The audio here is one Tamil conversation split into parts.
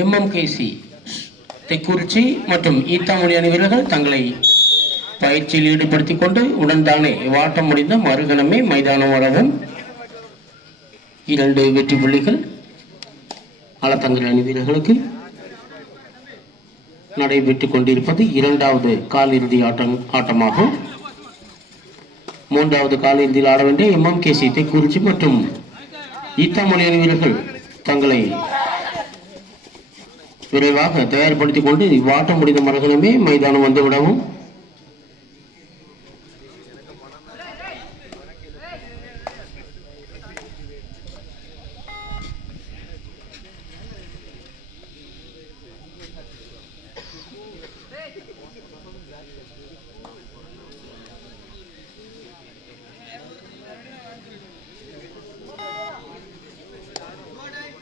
எம்எம்கேசி தெக்குறிச்சி மற்றும் ஈத்தாமொழி அணி வீரர்கள் தங்களை பயிற்சியில் ஈடுபடுத்திக் கொண்டு உடன்தானே வாட்டம் முடிந்த மறுகணமே மைதானம் வரவும் 2 வெற்றி புள்ளிகள் ஆலத்தங்கரை அணி வீரர்களுக்கு. நடைபெற்றுக் கொண்டிருப்பது 2வது காலிறுதி ஆட்டமாகும். 3வது காலிறுதியில் ஆட வேண்டிய எம்எம்கேசி தெக்குறிச்சி மற்றும் ஈத்தாமொழி அணி வீரர்கள் தங்களை விரைவாக தயார்படுத்திக் கொண்டு வாட்டம் முடிந்த மறுகணமே மைதானம் வந்துவிடவும்.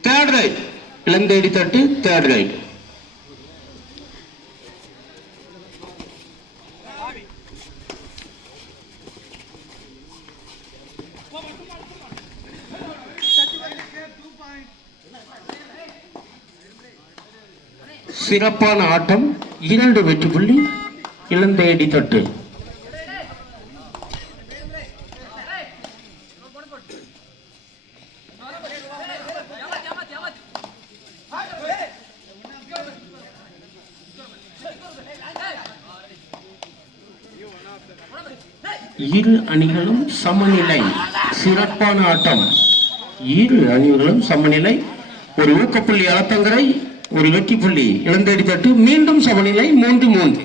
தேர்ட் ரைட் இளந்தேடி தட்டு தேர்ட் ரைட். சிறப்பான ஆட்டம், 2 வெற்றி புள்ளி இளந்தேடி தட்டு. இரு அணிகளும் சமநிலை. சிறப்பான ஆட்டம், இரு அணிகளும் சமநிலை. ஒரு ஊக்கப்புள்ளி ஆலத்தங்கரை, ஒரு வெற்றி புள்ளி இளந்தேடி தட்டு. மீண்டும் சமநிலை 3-3.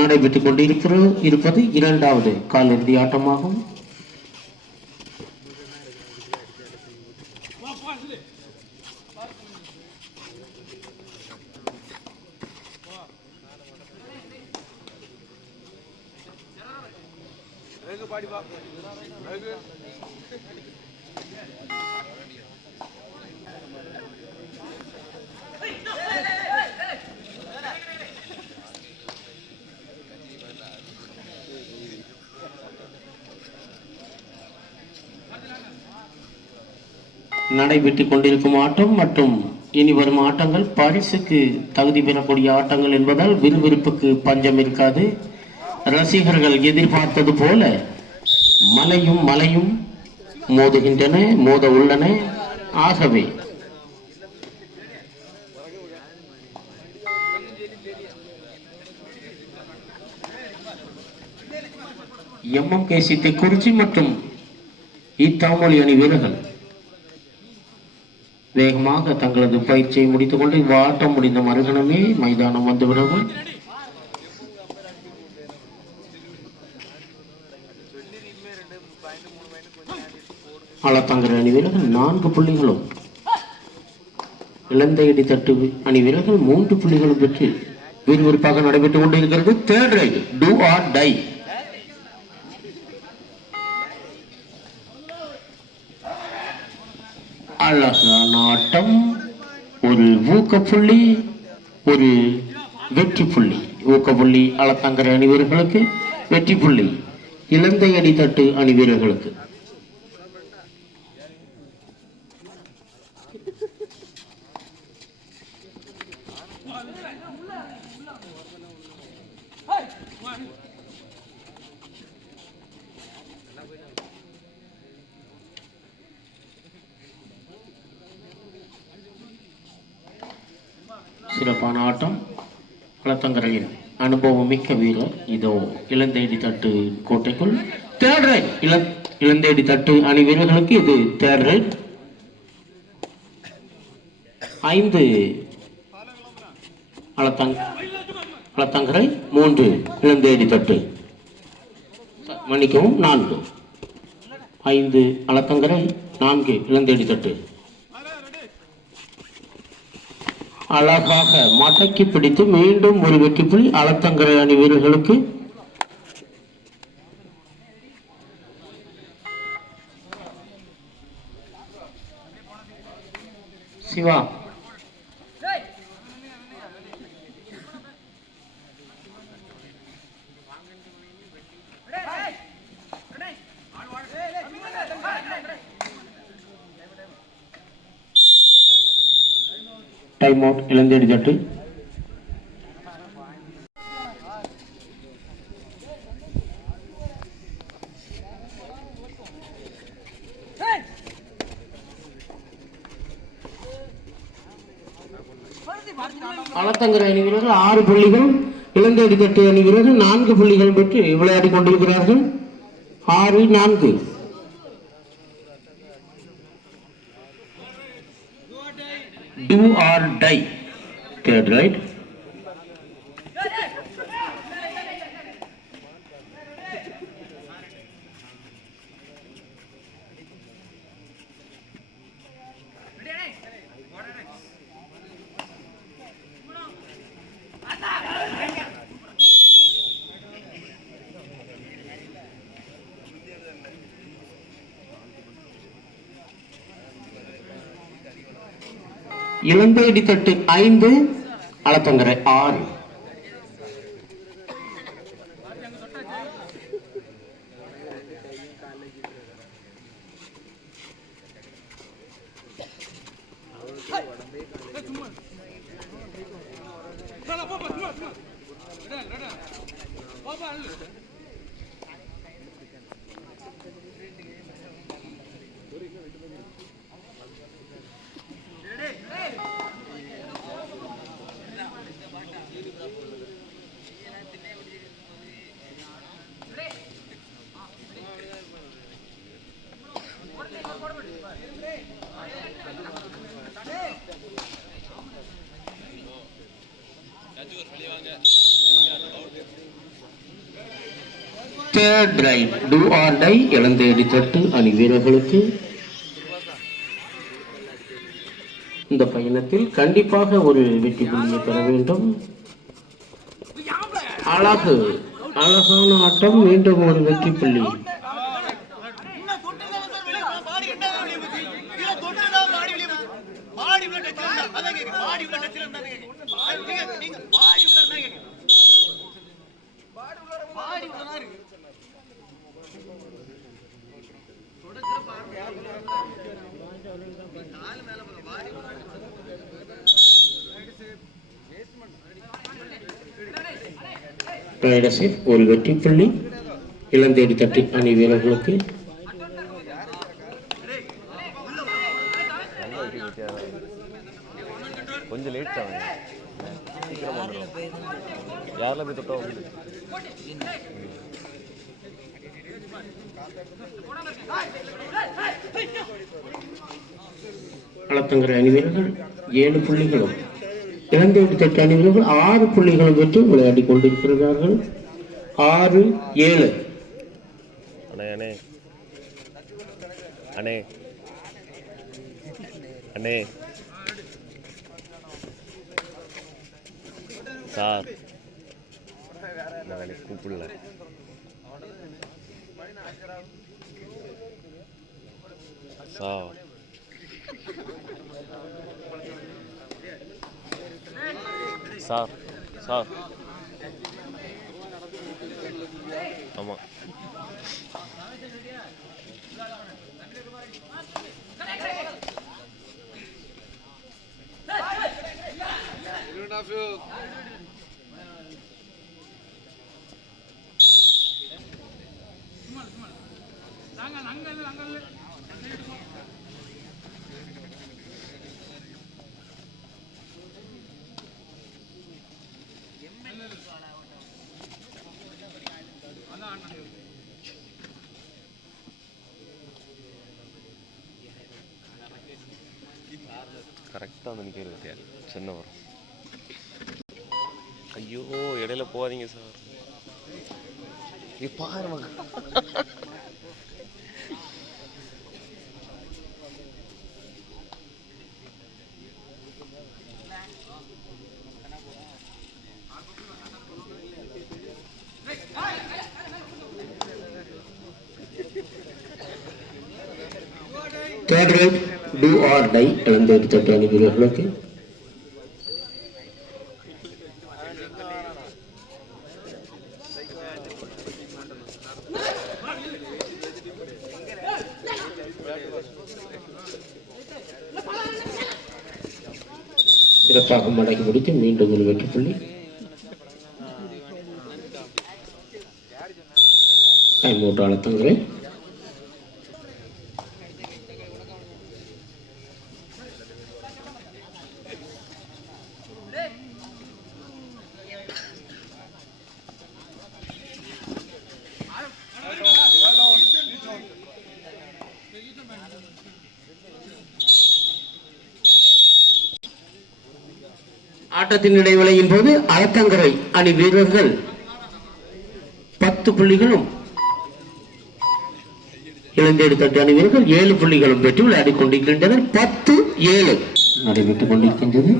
நடைபெற்றுக் கொண்டிருப்பது 2வது காலிறுதி ஆட்டமாகும். நடைபெற்றுக் கொண்டிருக்கும் ஆட்டம் மற்றும் இனி வரும் ஆட்டங்கள் பரிசுக்கு தகுதி பெறக்கூடிய ஆட்டங்கள் என்பதால் விறுவிறுப்புக்கு பஞ்சம் இருக்காது. ரசிகர்கள் எதிர்பார்த்தது போல மலையும் மோதுகின்றன, மோத உள்ளன. ஆகவே எம்எம்கேசி தெக்குறிச்சி மற்றும் ஈத்தாமொழி அணி வீரர்கள் வேகமாக தங்களது பயிற்சியை முடித்துக் கொண்டு ஆட்டம் முடிந்த மறுகணமே மைதானம் வந்துவிடவும். ஆலத்தங்கரை அணி வீரர்கள் 4 புள்ளிகளும், இளந்தேடி தட்டு அணி வீரர்கள் 3 புள்ளிகளும் பெற்று விறுவிறுப்பாக நடைபெற்றுக் கொண்டிருக்கிறது. Third right, two R die. அழகான ஆட்டம், ஒரு ஊக்கப்புள்ளி, ஒரு வெற்றி புள்ளி. ஊக்கப்புள்ளி ஆலத்தங்கரை அணி வீரர்களுக்கு, வெற்றி புள்ளி இளந்தேடி தட்டு அணி வீரர்களுக்கு. சிறப்பான ஆட்டம். களத்தங்கரையில் அனுபவம் மிக்க வீரர். இதோ இளந்தேடி தட்டு கோட்டைக்குள் தேர்ட் ரைட். இளந்தேடி தட்டு அணி வீரர்களுக்கு இது தேர்ட் ரைட். 5 களத்தங்கரை, 3 இளந்தேடி தட்டு. மன்னிக்கவும், 4. 5 களத்தங்கரை, 4 இளந்தேடி தட்டு. அழகாக மடக்கி பிடித்து மீண்டும் ஒரு வெற்றி புள்ளி களத்தங்கரை அணி வீரர்களுக்கு. Siva time out. இளந்தேடி தட்டு. களத்தங்கரை அணி வீரர்கள் 6 புள்ளிகள், இளந்தேடி தட்டு அணி வீரர்கள் 4 புள்ளிகள் பெற்று விளையாடி கொண்டிருக்கிறார்கள். 6-4. Do or die. Third right. இளந்தேடி தட்டு 5, களத்தங்கரை 6. Third right. டூ ஆர் டை. இளந்தேடி தட்டு அணி வீரர்களுக்கு. இந்த பயணத்தில் கண்டிப்பாக ஒரு வெற்றி புள்ளியை பெற வேண்டும். அழகான ஆட்டம். மீண்டும் ஒரு வெற்றி புள்ளி. ஒரு வெற்றி புள்ளி இளந்தேடி தட்டு அணி வீரர்களுக்கு. கொஞ்சம் லேட் ஆகும். யாரெல்லாம் போய் தொட்டோம். களத்தங்கரை அணி வீரர்கள் 7 புள்ளிகளும், இளந்தேடி தட்டு அணி வீரர்கள் 6 புள்ளிகளும் பெற்று விளையாடி கொண்டிருக்கிறார்கள். 6-7. அண்ணே அண்ணே அண்ணே அண்ணே சார், நான் வேலைக்கு கூப்பிடல. சார் சார் சார் ஆமாம். கரெக்டாக வந்து நிற்கிறது பற்றியா சின்ன வரும். ஐயோ இடையில போகாதீங்க சார். பாரு தேர்ட் ரைட் டூ ஆர் டை இழந்தெடுத்த அணி வீரர்களுக்கு சிறப்பாக மடக்கி முடித்து மீண்டும் ஒரு வெற்றி புள்ளி. டைம் அவுட் அழுத்தங்களை ஆட்டத்தின் இடைவேளையின் போது அலத்தங்கரை அணி வீரர்கள் 10 புள்ளிகளும் இழந்தெடுத்த அணி வீரர்கள் 7 புள்ளிகளும் பெற்று விளையாடிக் கொண்டிருக்கின்றனர். 10-7 நடைபெற்றுக் கொண்டிருக்கின்றது.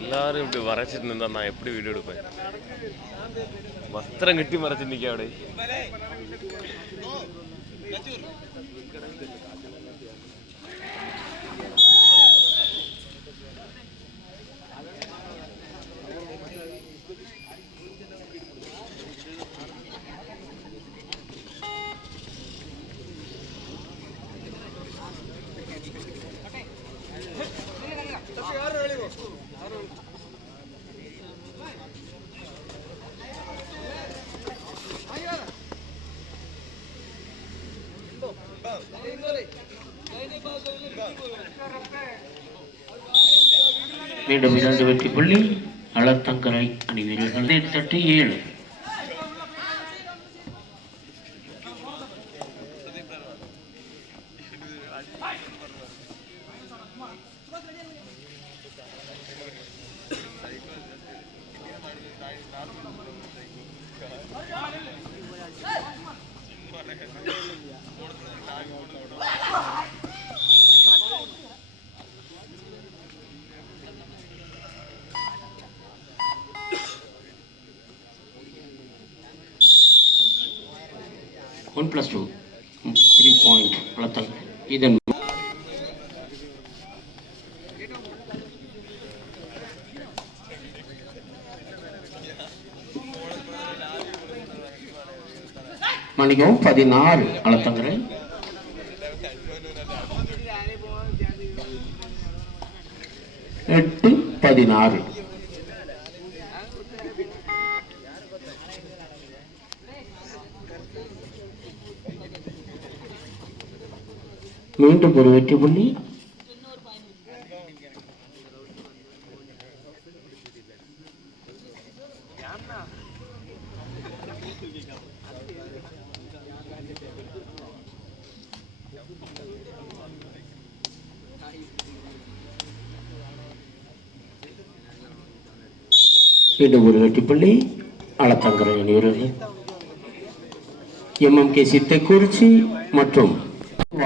எல்லாரும் இப்படி வரைச்சிட்டு இருந்தா நான் எப்படி வீடியோ எடுப்பேன்? வஸ்திரம் கட்டி மறைச்சு நிக்க அப்படியே. மீண்டும் 2 வெற்றி புள்ளி அலத்தங்கரை அணி வீரர்கள் 8-7. One plus two, 3 point. Alathankarai இதன் மணிக்கும் 16 அலத்தங்கரை. எட்டு 16. மீண்டும் ஒரு வெற்றி புள்ளி. மீண்டும் ஒரு வெற்றி புள்ளி அலத்தங்கரை அணி வீரர்கள். MMK சித்தைக்குறிச்சி மற்றும்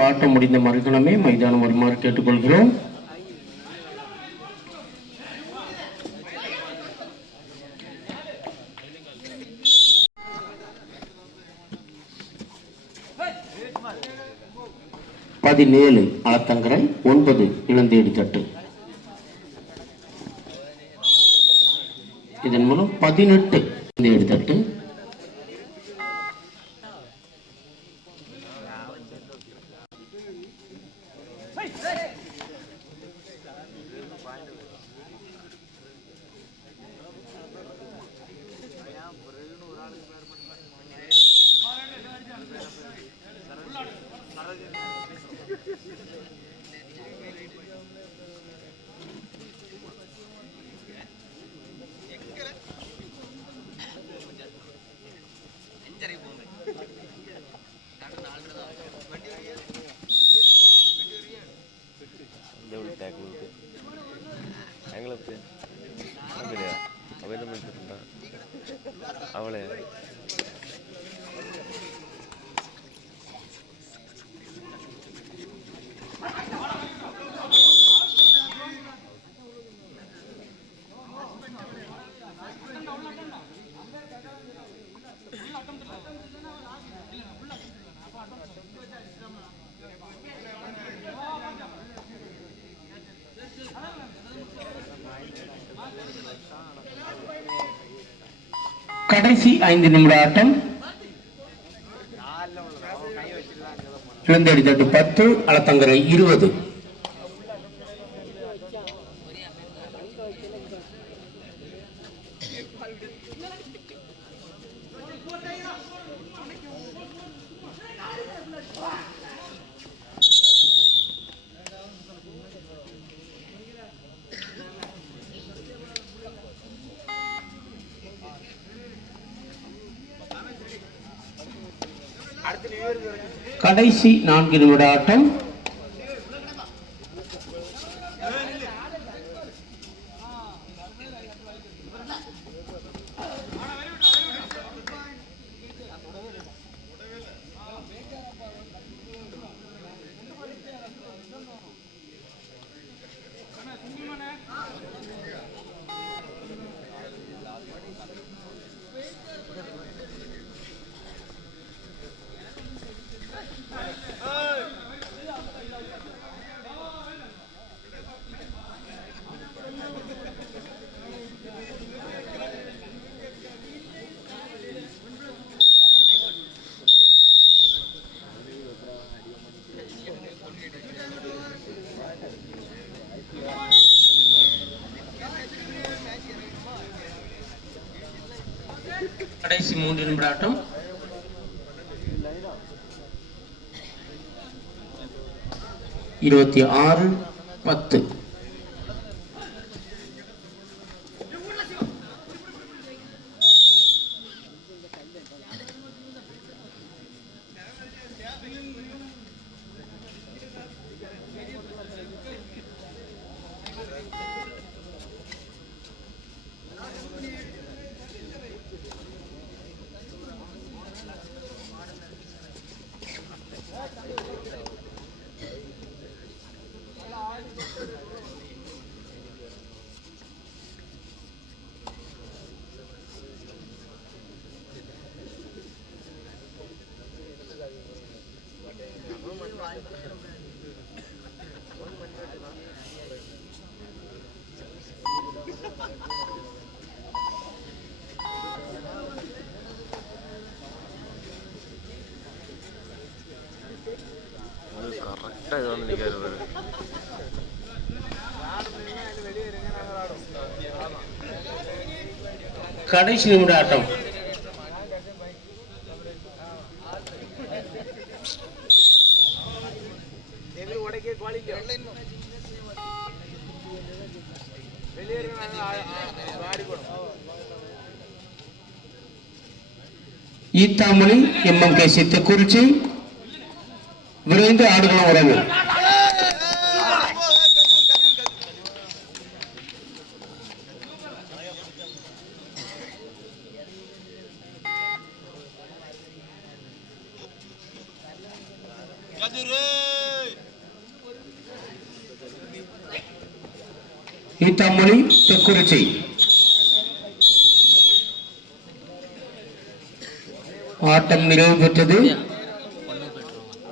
ஆட்டம் முடிந்த மறுகணமே மைதானம் வருமாறு கேட்டுக்கொள்கிறோம். பதினேழு அலத்தங்கரை 9 இளந்தேடி தட்டு. இதன் மூலம் 18 இளந்தேடி தட்டு. மொபைலில் பண்ணிருந்தான் அவளே. கடைசி 5 நிமிட ஆட்டம். இளந்தேடி தட்டு 10, அளத்தங்கரை 20. கடைசி 4 நிமிட ஆட்டம். கடைசி 3 நிமிட ஆட்டம். இருபத்தி 6-10. கரெக்டாக இது வந்து நிற்காரு. கடைசி நிமிட ஆட்டம். ஈத்தாமொழி MMK சித்தக்குறிச்சி விரைந்து ஆடுகளம் உறவு. ஈத்தாமொழி தெக்குறிச்சி. ஆட்டம் நிறைவு பெற்றது.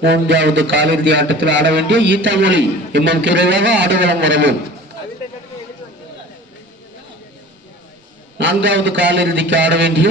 3வது காலிறுதி ஆட்டத்தில் ஆட வேண்டிய ஈத்தாமொழி MMK விரைவாக ஆடுகளம் உறவு. 4வது காலிறுதிக்கு ஆட வேண்டிய